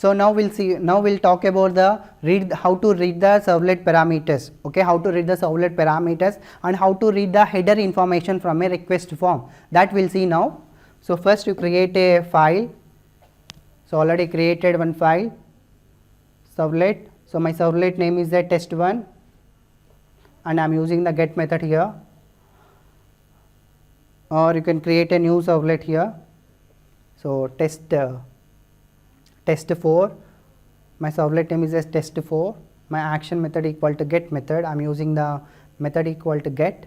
So now we'll talk about how to read the servlet parameters. Okay, how to read the servlet parameters and how to read the header information from a request form, that we'll see now. So first you create a file. So already created one file, servlet. So my servlet name is the test1 and I am using the get method here, or you can create a new servlet here. So test4, my servlet name is as test4, my action method equal to get method, I am using the method equal to get.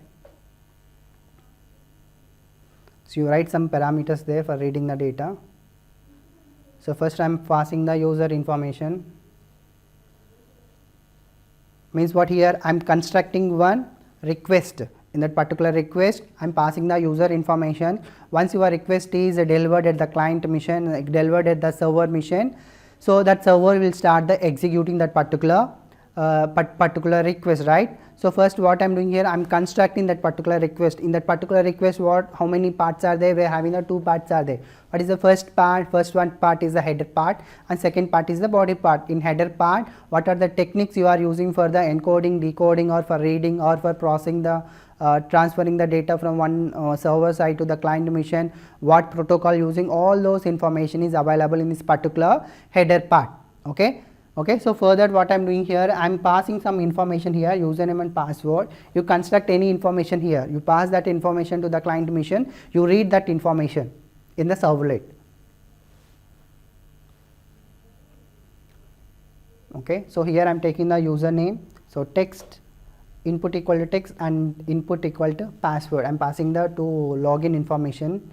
So you write some parameters there for reading the data. So first I am passing the user information, means what here I am constructing one request. In that particular request I am passing the user information. Once your request is delivered at the client mission, delivered at the server mission, so that server will start the executing that particular request, right. So first what I am doing here, I am constructing that particular request. In that particular request, how many parts are there? We are having the two parts are there. What is the first part? First one part is the header part and second part is the body part. In header part, what are the techniques you are using for the encoding, decoding, or for reading, or for processing the transferring the data from one server side to the client mission, what protocol using, all those information is available in this particular header part. Okay. Okay, so further what I am doing here, I am passing some information here, username and password. You construct any information here, you pass that information to the client mission, you read that information in the servlet. Okay, so here I am taking the username, so text input equal to text and input equal to password. I am passing the two login information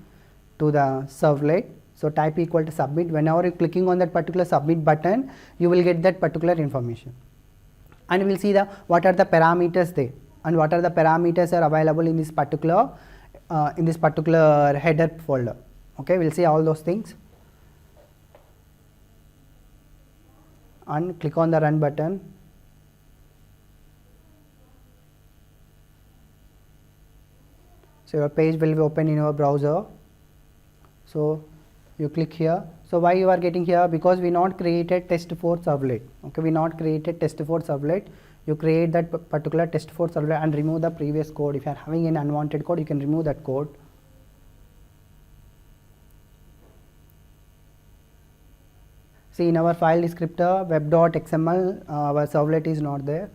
to the servlet. So type equal to submit. Whenever you clicking on that particular submit button, you will get that particular information, and we will see the what are the parameters there and what are the parameters are available in this particular header folder. Okay, we will see all those things, and click on the run button. So your page will be open in your browser. So you click here. So why you are getting here? Because we not created test4 servlet. Okay, we not created test4 servlet. You create that particular test4 servlet and remove the previous code. If you are having an unwanted code, you can remove that code. See, in our file descriptor web.xml, our servlet is not there.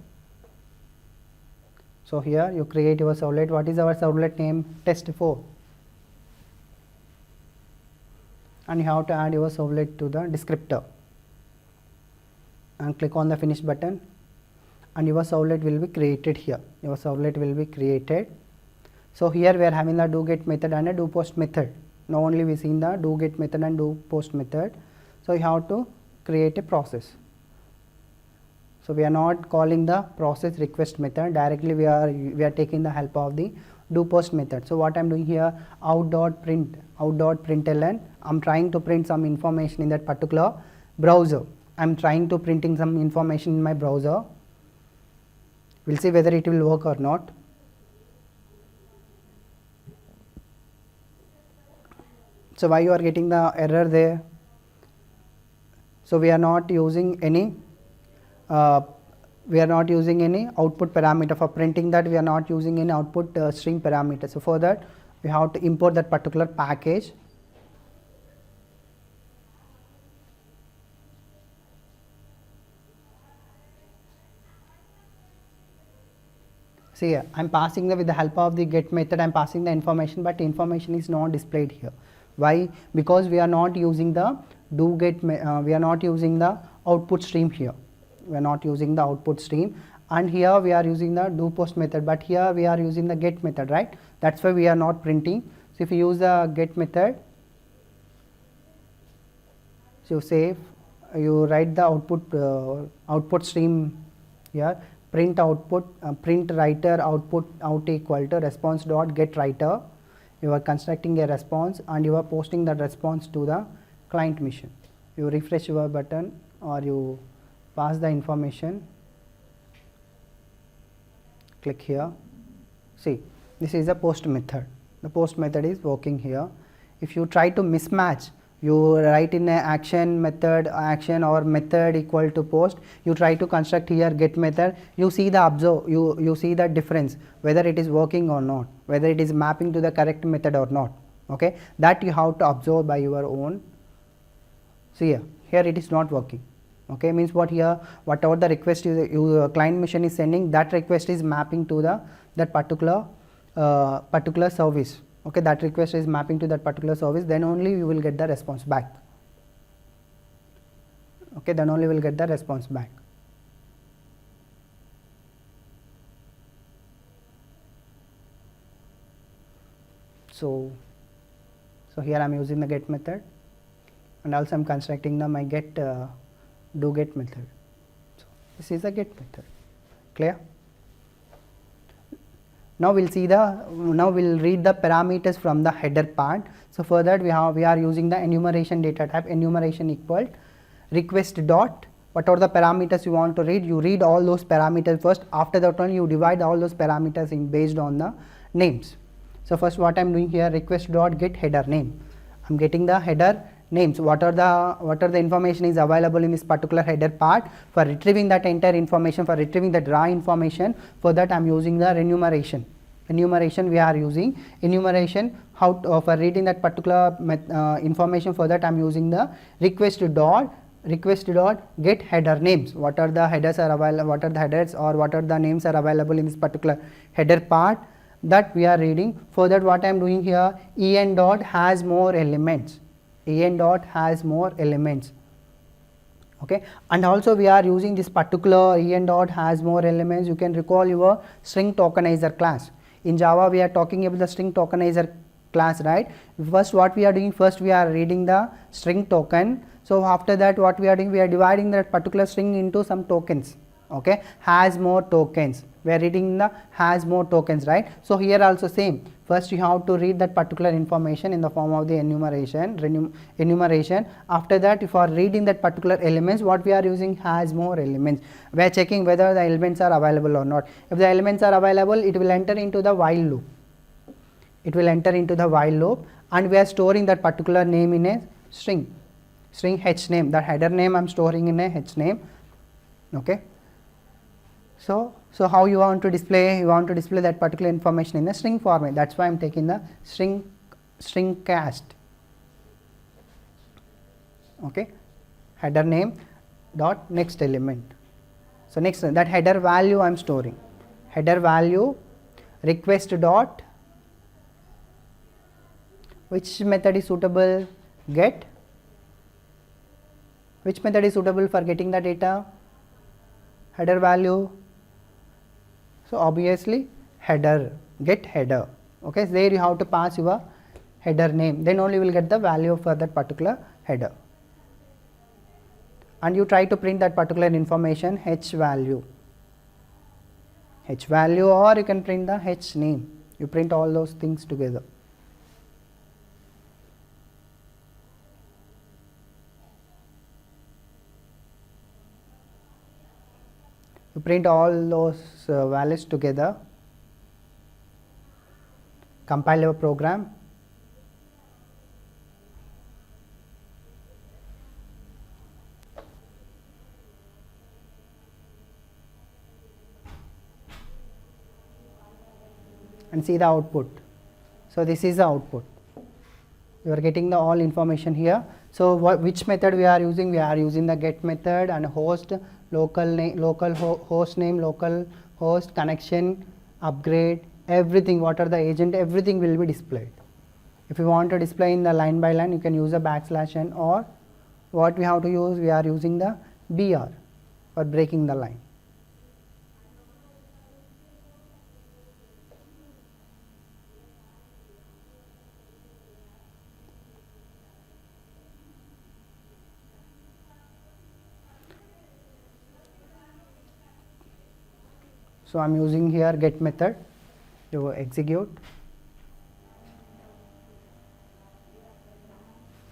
So here you create your servlet. What is our servlet name? Test4. And you have to add your servlet to the descriptor and click on the finish button, and your servlet will be created here. Your servlet will be created. So here we are having the do get method and a do post method. Now only we seen the do get method and do post method. So you have to create a process. So we are not calling the process request method directly. We are taking the help of the do post method. So what I am doing here, out.println, I am trying to print some information in that particular browser. I am trying to printing some information in my browser. We will see whether it will work or not. So why you are getting the error there? So we are not using any output parameter for printing that. We are not using any output stream parameter. So for that we have to import that particular package. See here, I am passing with the help of the get method, I am passing the information, but information is not displayed here. Why? Because we are not using the we are not using the output stream here. We are not using the output stream, and here we are using the do post method, but here we are using the get method, right? That's why we are not printing. So if you use the get method, so save, you write the output stream here, print output, print writer output out equal to response dot get writer. You are constructing a response and you are posting that response to the client mission. You refresh your button or you pass the information, click here. See, this is a post method. The post method is working here. If you try to mismatch you write in a action method action or method equal to post, you try to construct here get method, you see the observe, you see the difference whether it is working or not, whether it is mapping to the correct method or not. Okay, that you have to observe by your own. See here it is not working. Okay, means what here, whatever the request your client mission is sending, that request is mapping to the that particular service. Okay, that request is mapping to that particular service, then only you will get the response back. Okay, then only will get the response back. So here I am using the get method, and also I am constructing the my get do get method. So this is a get method. Clear? Now we'll read the parameters from the header part. So for that we are using the enumeration data type, enumeration equal request dot, whatever the parameters you want to read, you read all those parameters first. After that only you divide all those parameters in based on the names. So first what I am doing here, request dot get header name. I am getting the header names, what are the information is available in this particular header part. For retrieving that entire information, for retrieving the raw information, for that I am using the enumeration. Enumeration we are using enumeration. How to, for reading that particular information, for that I am using the request dot get header names. What are the headers are available? What are the headers or what are the names are available in this particular header part, that we are reading. For that what I am doing here, en dot has more elements. En dot has more elements. Okay, and also we are using this particular en dot has more elements. You can recall your string tokenizer class. In Java we are talking about the string tokenizer class, right? First what we are doing, first we are reading the string token. So after that what we are doing, we are dividing that particular string into some tokens. Okay, has more tokens, we are reading the has more tokens, right? So here also same, first you have to read that particular information in the form of the enumeration. After that, if you are reading that particular elements, what we are using, has more elements. We are checking whether the elements are available or not. If the elements are available, it will enter into the while loop. It will enter into the while loop, and we are storing that particular name in a string h name. That header name I am storing in a h name. Okay. So how you want to display? You want to display that particular information in the string format. That's why I am taking the string cast. Okay, header name dot next element. So next, that header value I am storing. Header value request dot, which method is suitable? Get. Which method is suitable for getting the data? Header value. So obviously header, get header. Okay, so there you have to pass your header name, then only will get the value for that particular header. And you try to print that particular information, h value, or you can print the h name. You print all those things together. You print all those values together, compile your program. And see the output. So this is the output. You are getting the all information here. So which method we are using? We are using the get method and host, local name, host name, local host, connection, upgrade, everything. What are the agent? Everything will be displayed. If you want to display in the line by line, you can use a \n, or what we have to use? We are using the BR for breaking the line. So I am using here get method to execute.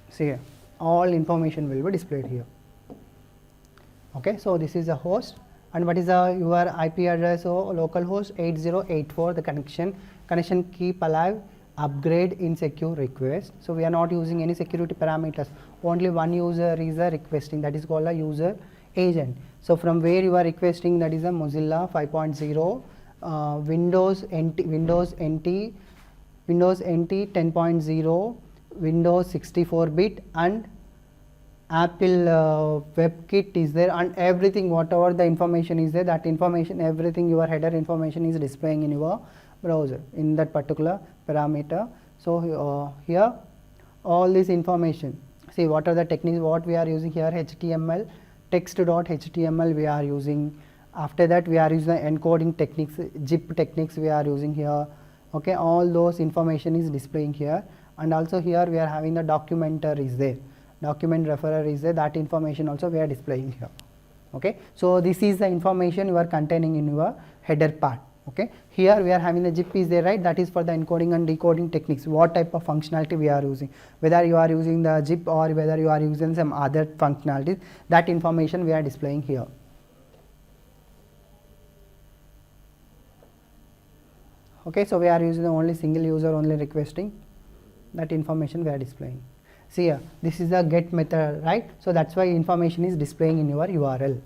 See here, all information will be displayed here. Okay, so this is a host, and what is your IP address? So localhost 8084, the connection keep alive, upgrade in secure request. So we are not using any security parameters, only one user is requesting, that is called a user agent. So from where you are requesting, that is a Mozilla 5.0, Windows NT, Windows NT 10.0, Windows 64-bit, and Apple WebKit is there, and everything, whatever the information is there, that information, everything, your header information is displaying in your browser in that particular parameter. So here all this information, see what are the techniques what we are using here, HTML, text.html we are using. After that we are using the encoding techniques, zip techniques we are using here. Okay, all those information is displaying here, and also here we are having the documenter is there, document referrer is there, that information also we are displaying here. Okay, so this is the information you are containing in your header part. Okay, here we are having the zip is there, right, that is for the encoding and decoding techniques, what type of functionality we are using, whether you are using the zip or whether you are using some other functionalities, that information we are displaying here. Okay, so we are using the only single user only requesting, that information we are displaying. See here, this is the get method, right, so that's why information is displaying in your URL.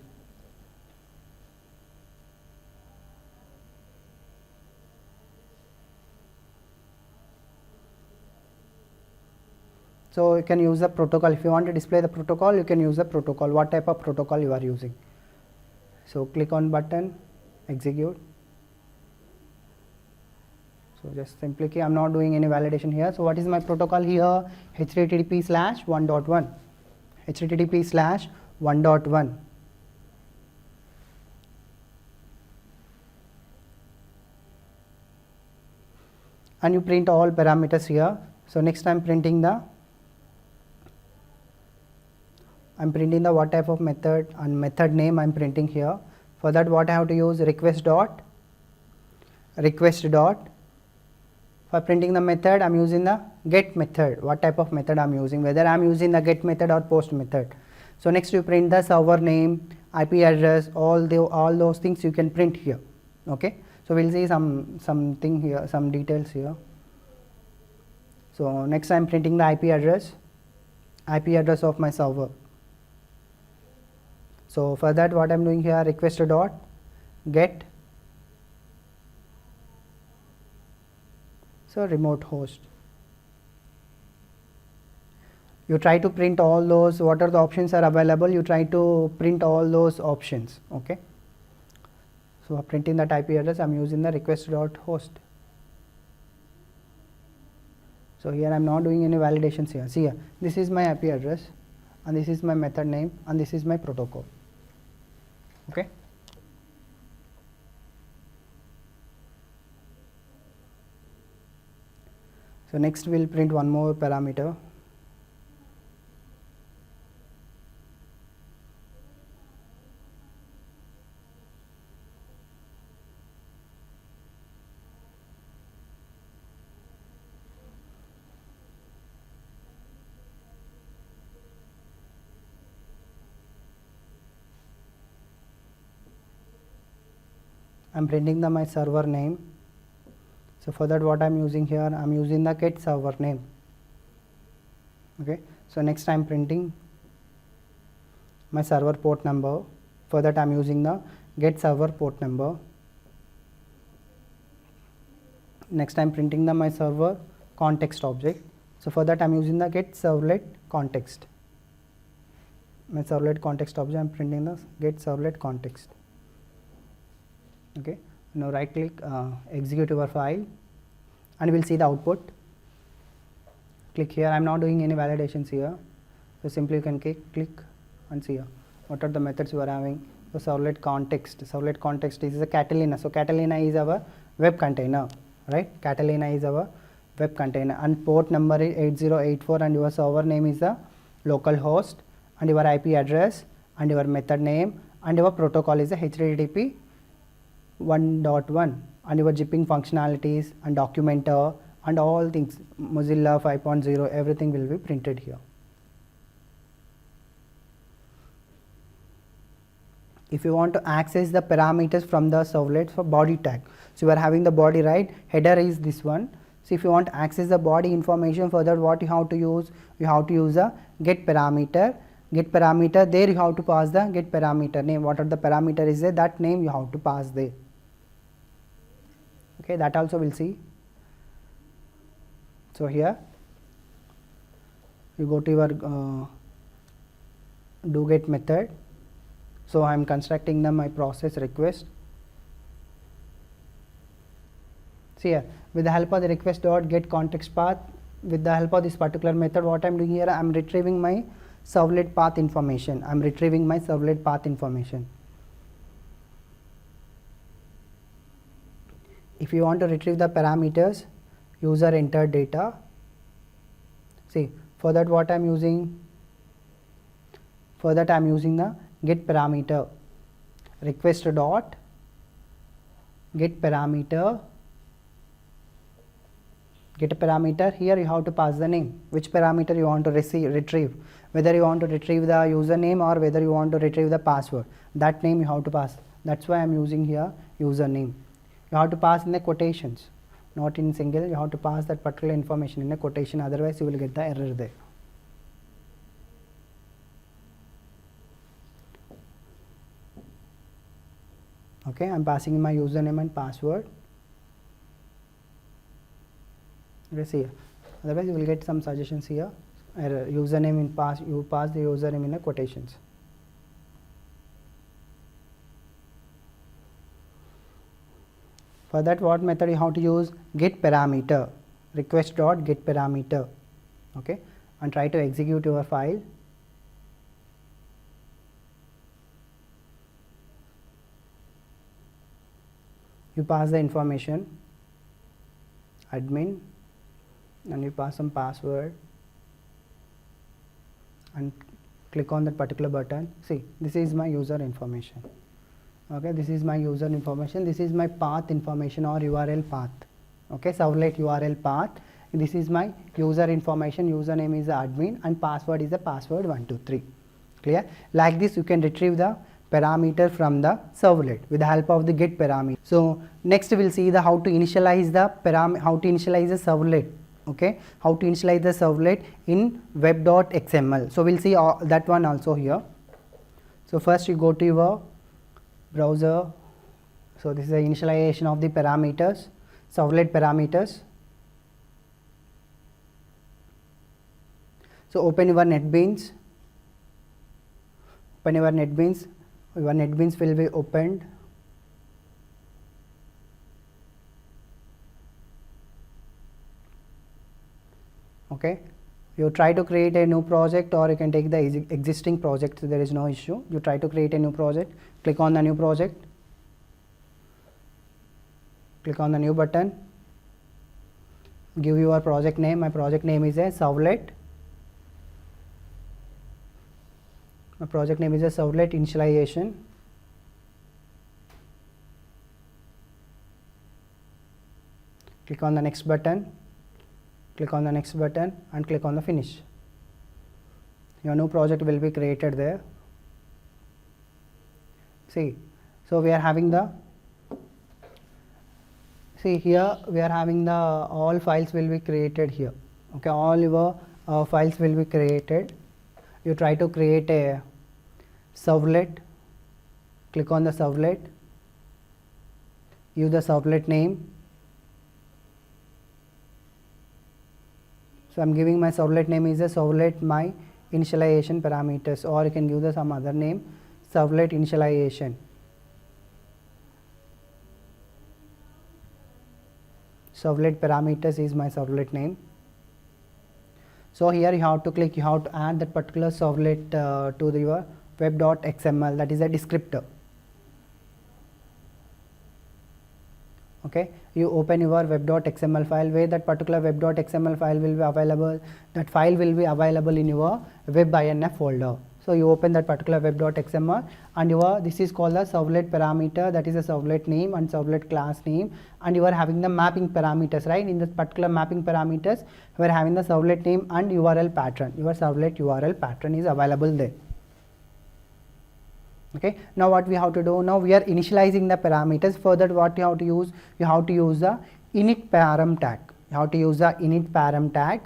So you can use the protocol, if you want to display the protocol you can use the protocol, what type of protocol you are using. So click on button, execute. So just simply, I am not doing any validation here. So what is my protocol here, http/1.1, http/1.1. and you print all parameters here. So next I am printing the what type of method and method name I am printing here. For that what I have to use, request dot. For printing the method I am using the get method, what type of method I am using, whether I am using the get method or post method. So next you print the server name, IP address, all those things you can print here. Okay, so we will see something here, some details here. So next I am printing the IP address of my server. So for that what I am doing here, request dot get, so remote host. You try to print all those, what are the options are available, you try to print all those options. Okay, so printing that IP address I am using the request dot host. So here I am not doing any validations here. See here, this is my IP address and this is my method name and this is my protocol. Okay. So next we will print one more parameter. I am printing my server name. So for that what I am using here, I am using the get server name. Okay, so next I am printing my server port number. For that I am using the get server port number. Next I am printing my server context object. So for that I am using the get servlet context. My servlet context object I am printing the get servlet context. Okay, now right click, execute your file and we will see the output. Click here, I am not doing any validations here. So simply you can click and see here what are the methods you are having. So servlet context is a Catalina. So Catalina is our web container, right? Catalina is our web container and port number is 8084 and your server name is the local host and your IP address and your method name and your protocol is the HTTP 1.1 and your zipping functionalities and documenter and all things, Mozilla 5.0, everything will be printed here. If you want to access the parameters from the servlet for body tag, so you are having the body, right, header is this one, So if you want to access the body information, for that what you have to use? You have to use a get parameter. Get parameter, there you have to pass the get parameter name. What are the parameter is there, that name you have to pass there. Okay, that also we'll see. So here you go to your do get method. So I am constructing my process request. See here, with the help of the request dot get context path, with the help of this particular method, what I am doing here, I am retrieving my servlet path information. I am retrieving my servlet path information. If you want to retrieve the parameters, user enter data. See, for that what I am using? For that I am using the get parameter. Request dot get parameter. Get a parameter, here you have to pass the name, which parameter you want to retrieve, whether you want to retrieve the username or whether you want to retrieve the password, that name you have to pass. That's why I am using here username. You have to pass in the quotations, not in single. You have to pass that particular information in a quotation, otherwise you will get the error there. Okay, I am passing my username and password. Let's see here. Otherwise you will get some suggestions here. Error, username in pass, you pass the username in the quotations. For that what method you have to use? Get parameter. Request dot get parameter. Okay, and try to execute your file. You pass the information, admin, and you pass some password and click on that particular button. See, this is my user information. Okay, this is my user information. This is my path information or URL path. Okay, servlet URL path. This is my user information. Username is the admin and password is the password 123. Clear? Like this you can retrieve the parameter from the servlet with the help of the get parameter. So next we will see the how to initialize the servlet. Okay, how to initialize the servlet in web.xml. So we'll see that one also here. So first you go to your browser. So this is the initialization of the parameters, servlet parameters. So open your NetBeans. Open your NetBeans. Your NetBeans will be opened. Okay, you try to create a new project or you can take the existing project, so there is no issue. You try to create a new project, click on the new project, click on the new button, give your project name. My project name is a servlet. My project name is a servlet initialization. Click on the next button. Click on the next button and click on the finish. Your new project will be created there. See, so we are having the, see here we are having the all files will be created here. Okay, all your files will be created. You try to create a servlet. Click on the servlet. Use the servlet name. So I am giving my servlet name is a servlet my initialization parameters, or you can give the some other name, servlet initialization. Servlet parameters is my servlet name. So here you have to click, you have to add that particular servlet to your web.xml, that is a descriptor. Okay, you open your web.xml file, where that particular web.xml file will be available. That file will be available in your web.inf folder. So you open that particular web.xml and your, this is called the servlet parameter, that is a servlet name and servlet class name, and you are having the mapping parameters, right? In this particular mapping parameters, you are having the servlet name and URL pattern. Your servlet URL pattern is available there. Okay, now what we have to do, now we are initializing the parameters. For that what you have to use, you have to use the init param tag. you have to use the init param tag.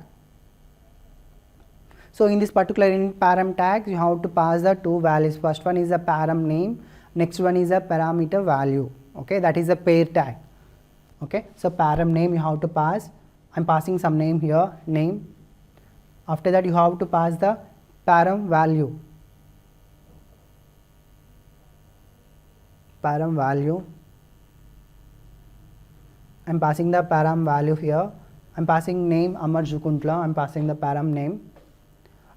So in this particular init param tag, you have to pass the two values. First one is a param name, next one is a parameter value. Okay, that is a pair tag. Okay, so param name you have to pass. I'm passing some name here, name. After that you have to pass the param value. Param value. I'm passing the param value here. I'm passing name Amar Jukuntla. I'm passing the param name.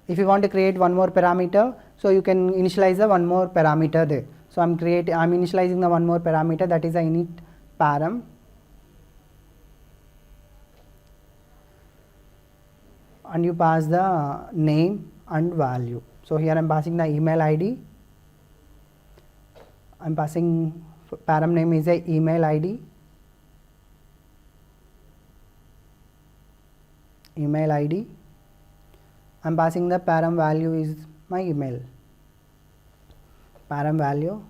If you want to create one more parameter, so you can initialize the one more parameter there. So I'm initializing the one more parameter, that is a init param. And you pass the name and value. So here I'm passing the email ID. I'm passing param name is a email ID. Email ID. I'm passing the param value is my email. Param value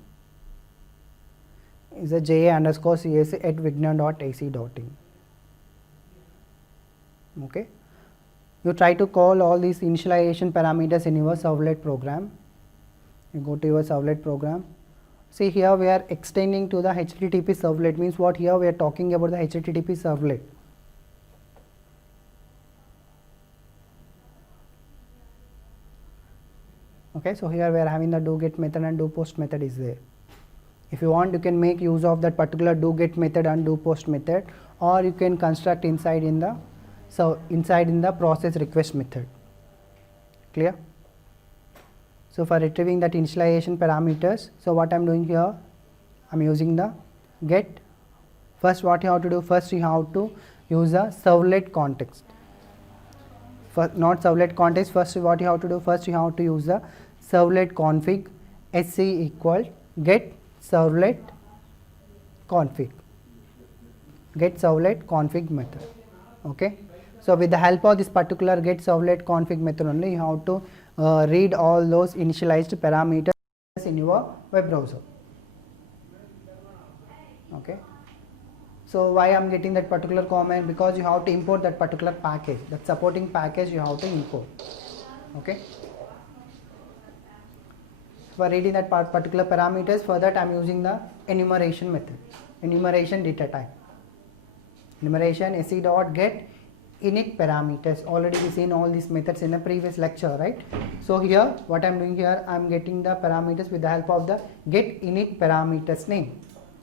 is a ja_cs@vignan.ac.in. Okay. You try to call all these initialization parameters in your servlet program. You go to your servlet program. See here we are extending to the HTTP servlet, means what here we are talking about the HTTP servlet. Okay, so here we are having the doGet method and doPost method is there. If you want, you can make use of that particular doGet method and doPost method, or you can construct inside in the process request method. Clear? So for retrieving that initialization parameters, so what I'm doing here, I'm using the get. First what you have to do, first you have to use a servlet context. Not servlet context, first what you have to do, first you have to use the servlet config sc equal get servlet config method. Okay, so with the help of this particular get servlet config method only, you have to read all those initialized parameters in your web browser. Okay, so why I'm getting that particular comment, because you have to import that particular package, that supporting package you have to import. Okay, for reading that particular parameters, for that I'm using the enumeration method, enumeration data type, enumeration sc.get init parameters. Already we seen all these methods in a previous lecture, right? So here what I'm doing here, I'm getting the parameters with the help of the get init parameters name.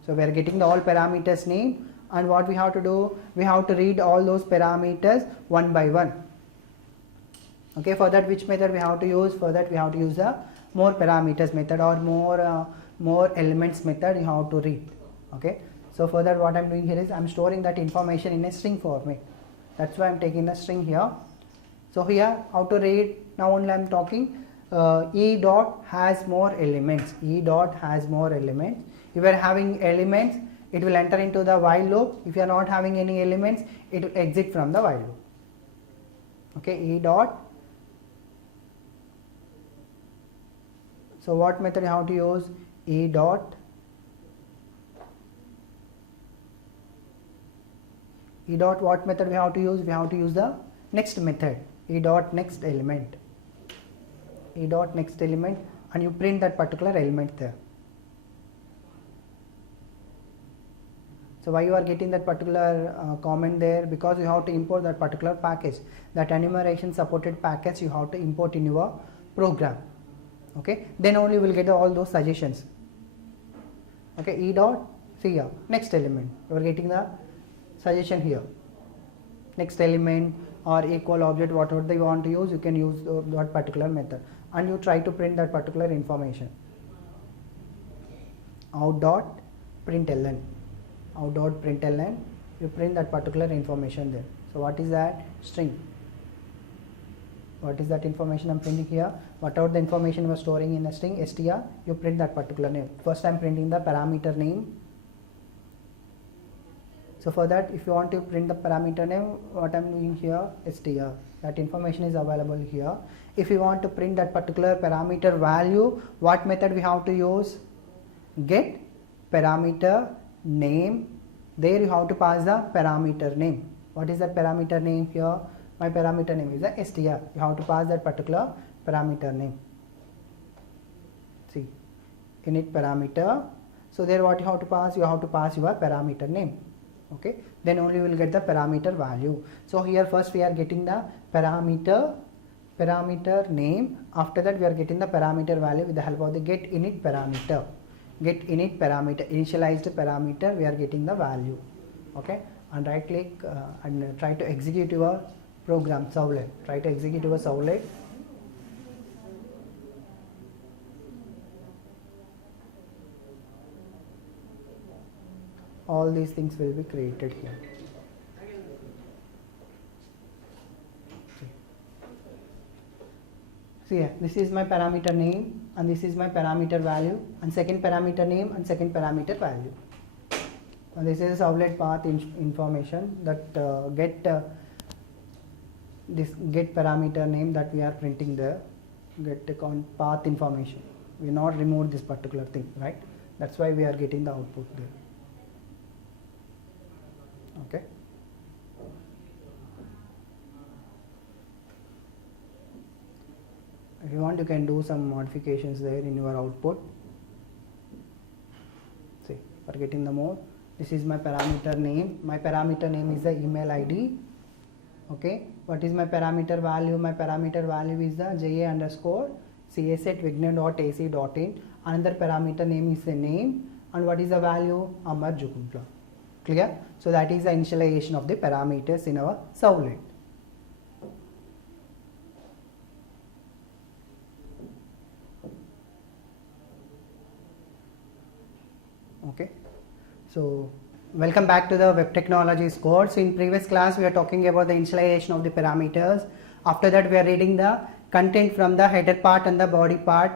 So we are getting the all parameters name, and what we have to do, we have to read all those parameters one by one. Okay, for that which method we have to use? For that we have to use the more parameters method, or more elements method you have to read. Okay, so for that what I'm doing here is I'm storing that information in a string format. That's why I'm taking the string here. So here how to read, now only I'm talking e dot has more elements, e dot has more elements. If you are having elements, it will enter into the while loop. If you are not having any elements, it will exit from the while loop. Okay, e dot. So what method you have to use? E dot. E dot what method we have to use? We have to use the next method, e dot next element. E dot next element, and you print that particular element there. So why you are getting that particular comment there? Because you have to import that particular package, that enumeration supported package you have to import in your program. Okay, then only you will get all those suggestions. Okay, e dot, see here, next element, you are getting the suggestion here, next element or equal object, whatever you want to use, you can use that particular method, and you try to print that particular information. Out dot println, out dot println, you print that particular information there. So what is that? String. What is that information I'm printing here? Whatever the information was storing in a string str, you print that particular name. First I'm printing the parameter name. So for that, if you want to print the parameter name, what I'm doing here, str, that information is available here. If you want to print that particular parameter value, what method we have to use? Get parameter name. There you have to pass the parameter name. What is that parameter name here? My parameter name is a str. You have to pass that particular parameter name. See, init parameter. So there what you have to pass? You have to pass your parameter name. Okay, then only you will get the parameter value. So here first we are getting the parameter name. After that we are getting the parameter value with the help of the get init parameter. Get init parameter, initialized parameter, we are getting the value. Okay, and right click and try to execute your program servlet. Try to execute your servlet. All these things will be created here. See here, this is my parameter name and this is my parameter value, and second parameter name and second parameter value. And this is a servlet path information that this get parameter name that we are printing there. Get the path information. We not remove this particular thing, right? That's why we are getting the output there. Okay. If you want, you can do some modifications there in your output. See, for getting the more, this is my parameter name. My parameter name is the email ID. Okay. What is my parameter value? My parameter value is the ja_cs@vignan.ac.in. Another parameter name is the name, and what is the value? Amar Jukuntla. Clear? So that is the initialization of the parameters in our servlet. Okay. So welcome back to the web technologies course. In previous class we are talking about the initialization of the parameters. After that we are reading the content from the header part and the body part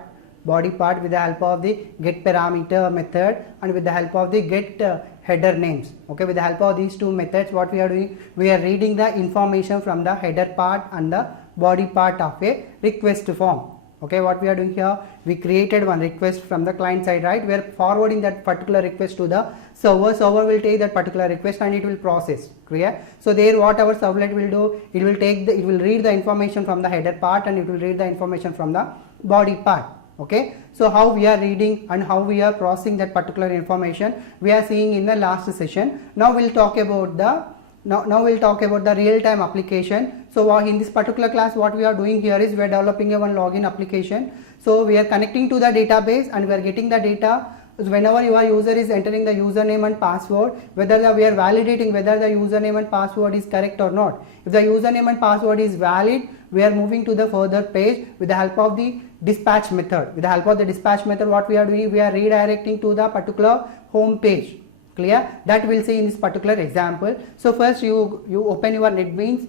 with the help of the get parameter method and with the help of the get header names. Okay, with the help of these two methods, what we are doing, we are reading the information from the header part and the body part of a request form. Okay, what we are doing here, we created one request from the client side, right? We are forwarding that particular request to the server. Server will take that particular request and it will process. Clear? So there what our servlet will do, it will read the information from the header part and it will read the information from the body part. Okay, so how we are reading and how we are processing that particular information we are seeing in the last session. Now we'll talk about the real-time application. So in this particular class what we are doing here is we are developing a one login application. So we are connecting to the database and we are getting the data. Whenever your user is entering the username and password, we are validating whether the username and password is correct or not. If the username and password is valid, we are moving to the further page with the help of the dispatch method. With the help of the dispatch method, what we are doing, we are redirecting to the particular home page. Clear? That we'll see in this particular example. So first you open your NetBeans.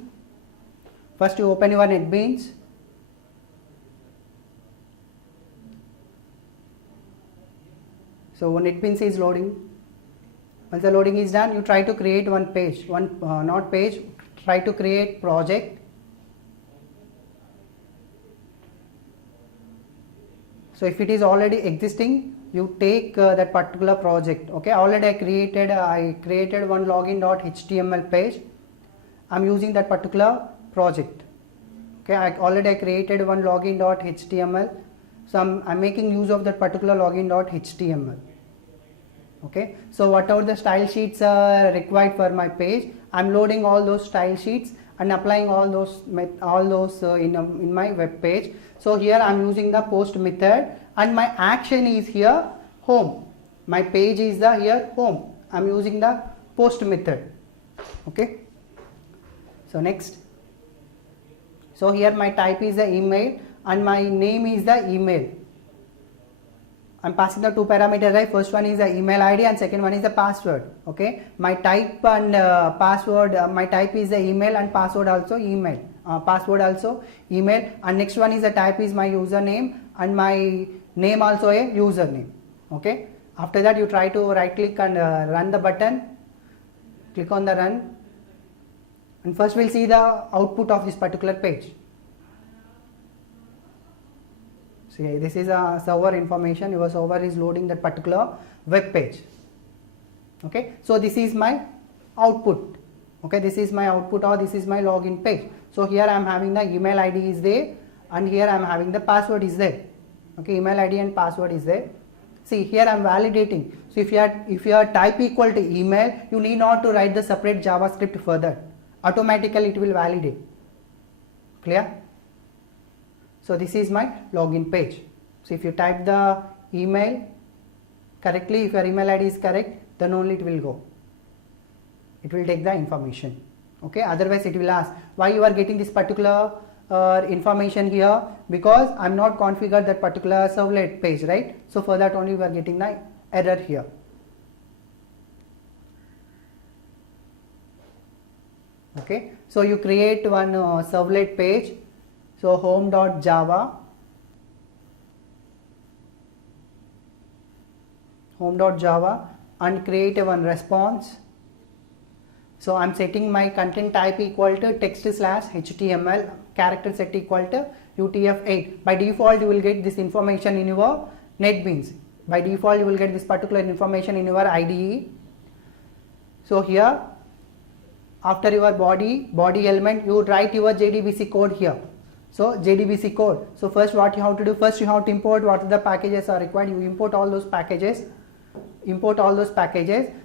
So NetBeans is loading. Once the loading is done, you try to create one page, try to create project. So if it is already existing, you take that particular project. Okay, already I created one login.html page. I'm using that particular project. Okay, I created one login.html. So I'm making use of that particular login.html. Okay, so whatever the style sheets are required for my page, I'm loading all those style sheets and applying all those in my web page. So here I'm using the post method and my action is here home. My page is here home. I'm using the post method. Okay. So next. So here my type is the email and my name is the email. I'm passing the two parameters, right? First one is the email ID and second one is the password. Okay, my type and password, my type is the email and password also email. And next one is the type is my username and my name also a username. Okay, after that you try to right click and run the button. Click on the run, and first we'll see the output of this particular page. See, this is a server information. Your server is loading that particular web page. Okay, so this is my output. Okay, this is my output or this is my login page. So here I am having the email ID is there, and here I am having the password is there. Okay, email ID and password is there. See, here I am validating. So if you are type equal to email, you need not to write the separate JavaScript further. Automatically it will validate. Clear? So this is my login page. So if you type the email correctly, if your email ID is correct, then only it will go. It will take the information. Okay, otherwise it will ask why you are getting this particular information here, because I'm not configured that particular servlet page, right? So for that only we are getting the error here. Okay, so you create one servlet page. So home.java, and create one response. So I'm setting my content type equal to text/html, character set equal to UTF-8. By default you will get this information in your NetBeans. By default you will get this particular information in your IDE. So here after your body element, you write your JDBC code here. So JDBC code. So first what you have to do, first you have to import what the packages are required. You import all those packages.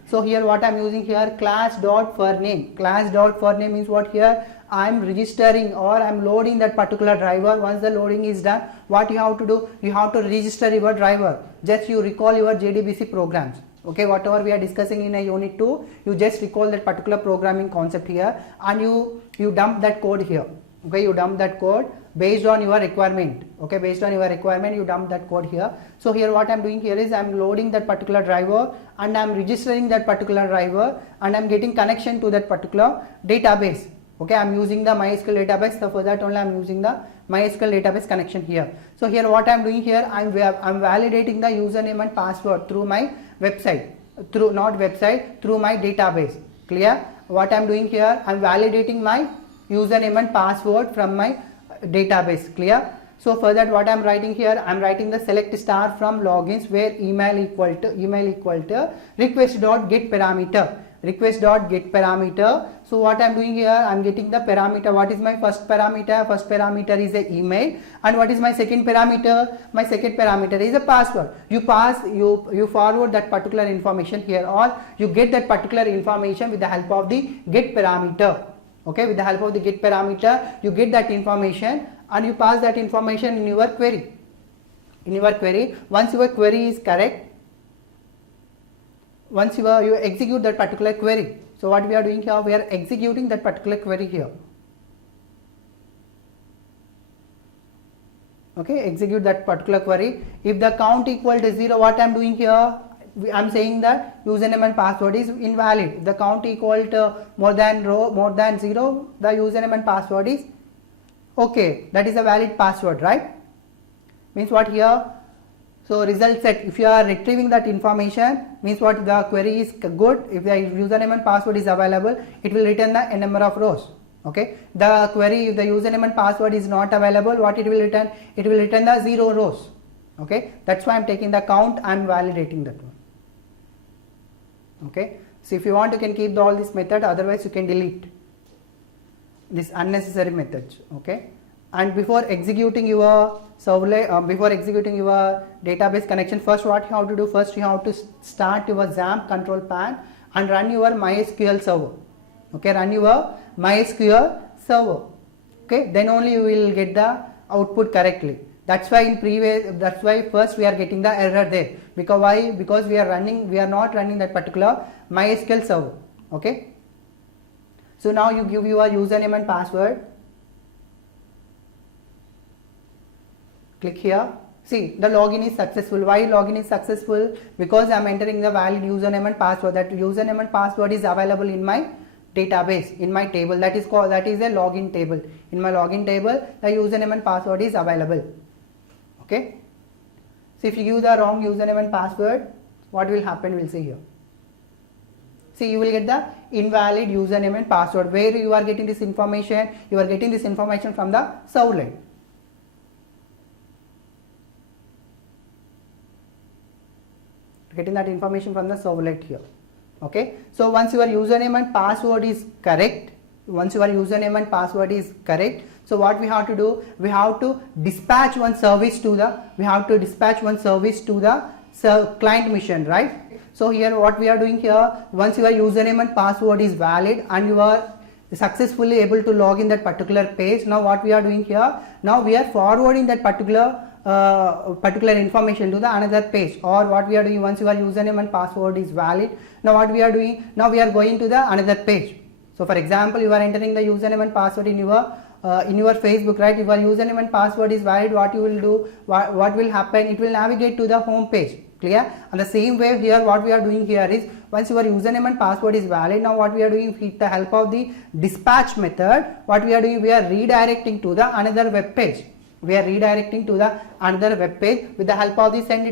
So here what I am using here, class.forName. Class.forName means what? Here I am registering or I am loading that particular driver. Once the loading is done, what you have to do, you have to register your driver. Just you recall your JDBC programs. Okay, whatever we are discussing in a unit 2, you just recall that particular programming concept here, and you dump that code here. Okay, you dump that code based on your requirement. Okay, based on your requirement you dump that code here. So here what I am doing here is I am loading that particular driver and I am registering that particular driver, and I am getting connection to that particular database. Okay, I am using the MySQL database. So for that only I am using the MySQL database connection here. So here what I am doing here, I am validating the username and password through my website, through my database. Clear? What I am doing here, I am validating my username and password from my database. Clear? So for that what I am writing here, I am writing the select star from logins where email equal to request.get parameter. So what I am doing here, I am getting the parameter. What is my first parameter? First parameter is the email, and what is my second parameter? My second parameter is a password. You forward that particular information here, or you get that particular information with the help of the get parameter. Okay, with the help of the get parameter you get that information and you pass that information in your query. Once your query is correct, once you execute that particular query. So what we are doing here, we are executing that particular query here. Okay, execute that particular query. If the count equal to 0, what I am doing here, I am saying that username and password is invalid. If the count equal to more than 0, the username and password is okay. That is a valid password, right? Means what here? So result set, if you are retrieving that information, means what? The query is good. If the username and password is available, it will return the number of rows. Okay, the query, if the username and password is not available, what it will return? It will return the 0 rows. Okay, that's why I am taking the count and validating that one. Okay, so if you want you can keep all this method, otherwise you can delete this unnecessary methods. Okay, and before executing your servlet, before executing your database connection, first what you have to do, first you have to start your XAMPP control pan and run your MySQL server. Okay, run your MySQL server. Okay, then only you will get the output correctly. That's why first we are getting the error there. Because why? Because we are not running that particular MySQL server. Okay, so now you give your username and password. Click here. See, the login is successful. Why login is successful? Because I am entering the valid username and password. That username and password is available in my database, in my table. That is a login table. In my login table, the username and password is available. Okay. So if you give the wrong username and password, what will happen? We'll see here. See, you will get the invalid username and password. Where you are getting this information? You are getting this information from the servlet. Getting that information from the servlet here. Okay, so once your username and password is correct, so what we have to do, we have to dispatch one service to the client mission, right? So here what we are doing here, once your username and password is valid and you are successfully able to log in that particular page, now what we are doing here, now we are forwarding that particular information to the another page. Or what we are doing, once your username and password is valid, now what we are doing, now we are going to the another page. So for example, you are entering the username and password in your Facebook, right? If your username and password is valid, what you will do, what will happen, it will navigate to the home page. Clear? And the same way here, what we are doing here is, once your username and password is valid, now what we are doing, with the help of the dispatch method, what we are doing, we are redirecting to the another web page. With the help of the send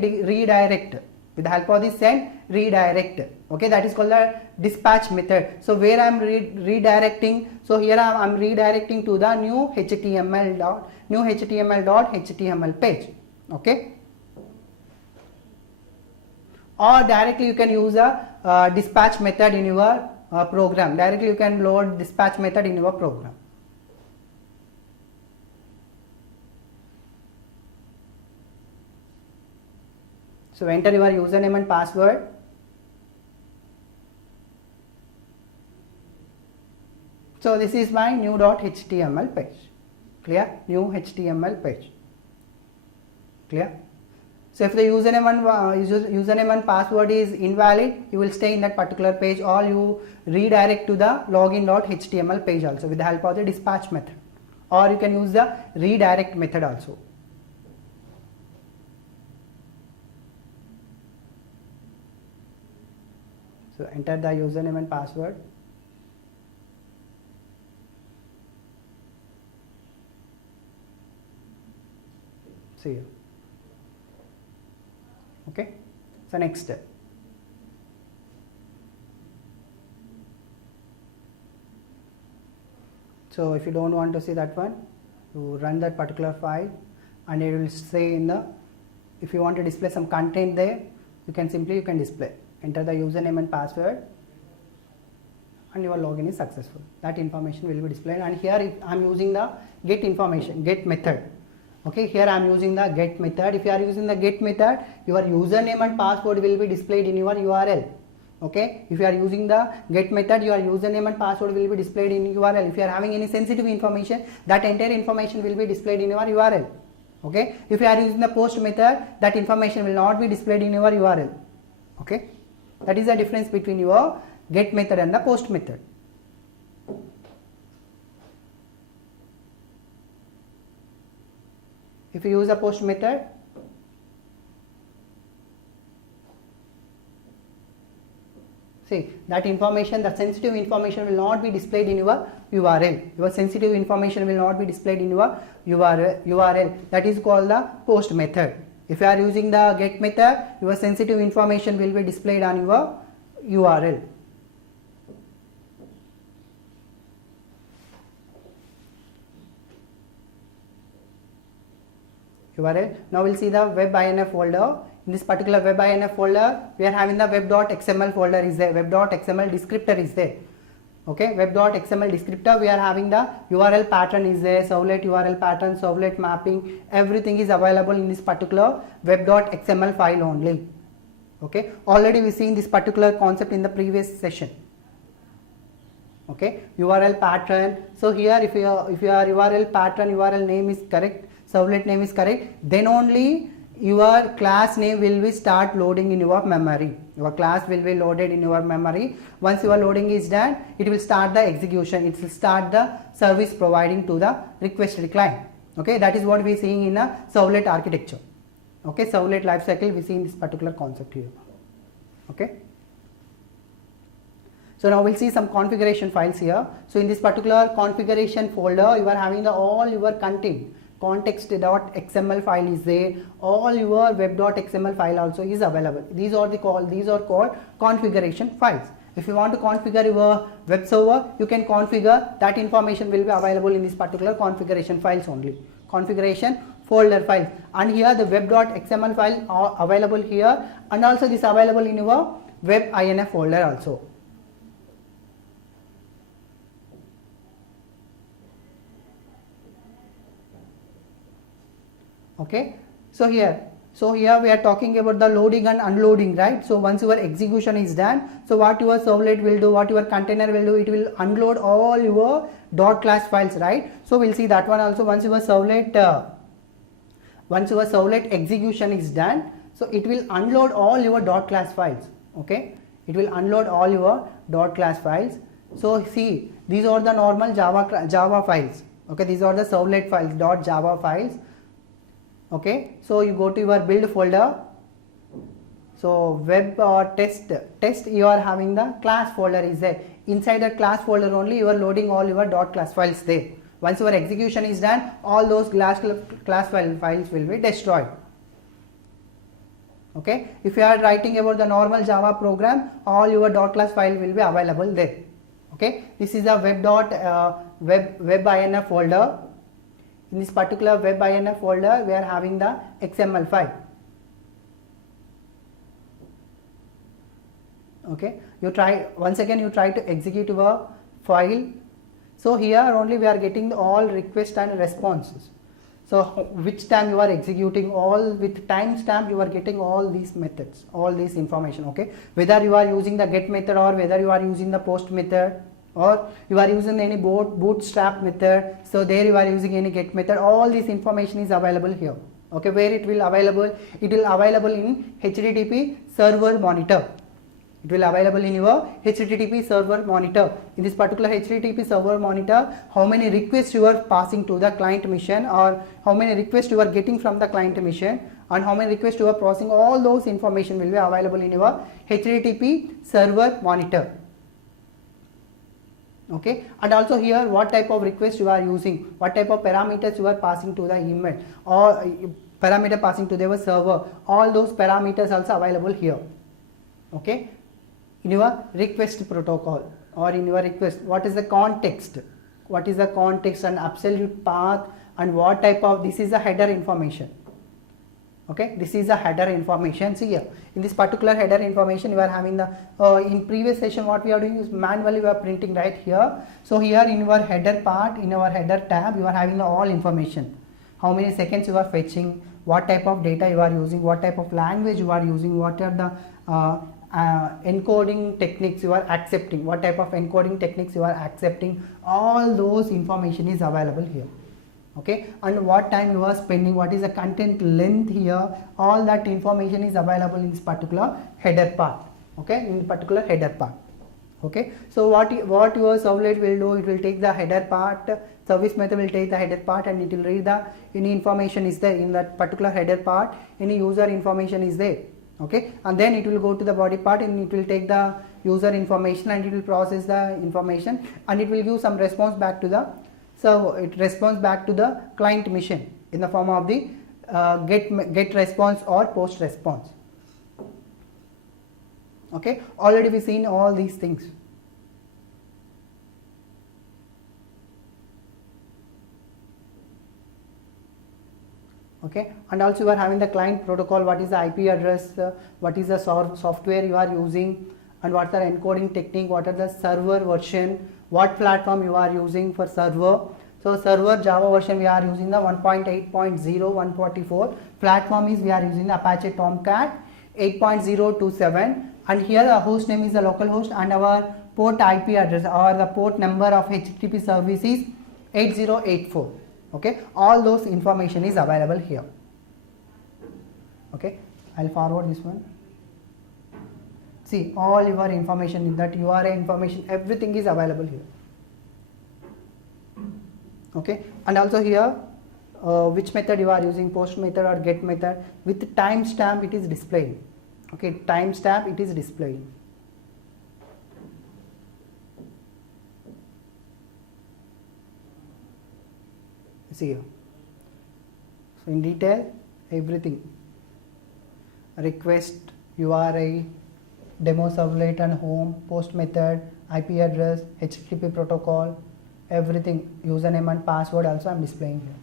redirect. Okay, that is called the dispatch method. So where I am redirecting, so here I am redirecting to the new HTML page. Okay, or directly you can use a dispatch method in your program. Directly you can load dispatch method in your program. So enter your username and password. So this is my new.html page. Clear? New HTML page. Clear? So if the username and password is invalid, you will stay in that particular page, or you redirect to the login.html page also with the help of the dispatch method, or you can use the redirect method also. So enter the username and password. See you. Okay, so next step. So if you don't want to see that one, you run that particular file and it will say in the, if you want to display some content there, you can display. Enter the username and password and your login is successful. That information will be displayed, and here if I am using the get method. Okay, here I am using the get method. If you are using the get method, your username and password will be displayed in your URL. Okay, if you are using the get method, your username and password will be displayed in URL. If you are having any sensitive information, that entire information will be displayed in your URL. Okay, if you are using the post method, that information will not be displayed in your URL. Okay, that is the difference between your get method and the post method. If you use a post method, see that information, the sensitive information will not be displayed in your URL. Your sensitive information will not be displayed in your URL. That is called the post method. If you are using the get method, your sensitive information will be displayed on your URL. Now we'll see the web.inf folder. In this particular web.inf folder, we are having the web.xml folder is there, web.xml descriptor is there. Okay, web.xml descriptor, we are having the URL pattern is there, servlet URL pattern, servlet mapping, everything is available in this particular web.xml file only. Okay, already we seen this particular concept in the previous session. Okay, URL pattern. So here if your URL pattern, URL name is correct, servlet name is correct, then only your class name will be start loading in your memory. Your class will be loaded in your memory. Once your loading is done, it will start the execution. It will start the service providing to the requested client. Okay, that is what we are seeing in a servlet architecture. Okay, servlet lifecycle, we see in this particular concept here. Okay. So now we'll see some configuration files here. So in this particular configuration folder, you are having all your content. Context.xml file is there, all your web.xml file also is available. These are called configuration files. If you want to configure your web server, you can configure, that information will be available in this particular configuration files only. Configuration folder files, and here the web.xml file are available here, and also this available in your web INF folder also. Okay, so here we are talking about the loading and unloading, right? So once your execution is done, so what your servlet will do, what your container will do, it will unload all your .class files, right? So we'll see that one also. Once your servlet execution is done, so it will unload all your .class files. Okay, it will unload all your .class files. So see, these are the normal Java files. Okay, these are the servlet files, .java files. Okay, so you go to your build folder. So web or test you are having the class folder is there. Inside that class folder only you are loading all your .class files there. Once your execution is done, all those class files will be destroyed. Okay, if you are writing about the normal Java program, all your .class file will be available there. Okay, this is a web INF folder. In this particular web INF folder, we are having the XML file. Okay, you try to execute your file. So here only we are getting all requests and responses. So which time you are executing, all with timestamp you are getting all these methods, all this information. Okay, whether you are using the get method or whether you are using the post method, or you are using any bootstrap method, so there you are using any get method, all this information is available here. Okay, where it will available? It will available in HTTP server monitor. It will available in your HTTP server monitor. In this particular HTTP server monitor, how many requests you are passing to the client machine, or how many requests you are getting from the client machine, and how many requests you are processing, all those information will be available in your HTTP server monitor. Okay, and also here what type of request you are using, what type of parameters you are passing to the email or parameter passing to the server, all those parameters also available here. Okay, in your request protocol or in your request, what is the context, and absolute path, and what type of, this is the header information. Okay, this is the header information. See here, in this particular header information, you are having the in previous session what we are doing is manually we are printing right here. So here in your header part, in our header tab, you are having the all information. How many seconds you are fetching, what type of data you are using, what type of language you are using, what are the encoding techniques you are accepting, what type of encoding techniques you are accepting, all those information is available here. Okay, and what time you are spending, what is the content length here, all that information is available in this particular header part. Okay, in particular header part. Okay, so what your servlet will do, it will take the header part, service method will take the header part, and it will read the any information is there in that particular header part, any user information is there. Okay, and then it will go to the body part and it will take the user information and it will process the information and it will give some response back to the, so it responds back to the client machine in the form of the get response or post response. Okay, already we seen all these things. Okay, and also you are having the client protocol, what is the IP address, what is the software you are using, and what are the encoding technique, what are the server version, what platform you are using for server. So server Java version we are using the 1.8.0 144, platform is we are using the Apache Tomcat 8.027, and here the host name is the local host and our port IP address or the port number of HTTP service is 8084. Okay, all those information is available here. Okay, I'll forward this one. See, all your information in that URI information, everything is available here. Okay, and also here which method you are using, post method or get method, with timestamp it is displaying. Okay, timestamp it is displaying. See here. So in detail everything, request, URI, demo servlet and home, post method, IP address, HTTP protocol, everything, username and password also I am displaying here.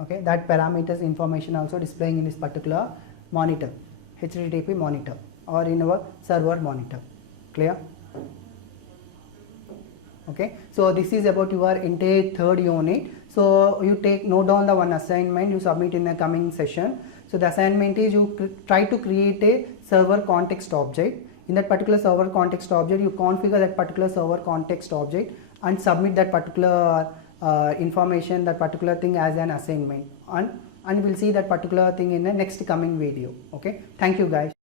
Okay, that parameters information also displaying in this particular monitor, HTTP monitor. or in our server monitor. Clear? Okay, so this is about your entire third unit. So you take note down the one assignment, you submit in the coming session. So the assignment is you try to create a server context object. In that particular server context object, you configure that particular server context object and submit that particular information, that particular thing as an assignment, and we'll see that particular thing in the next coming video. Okay, thank you guys.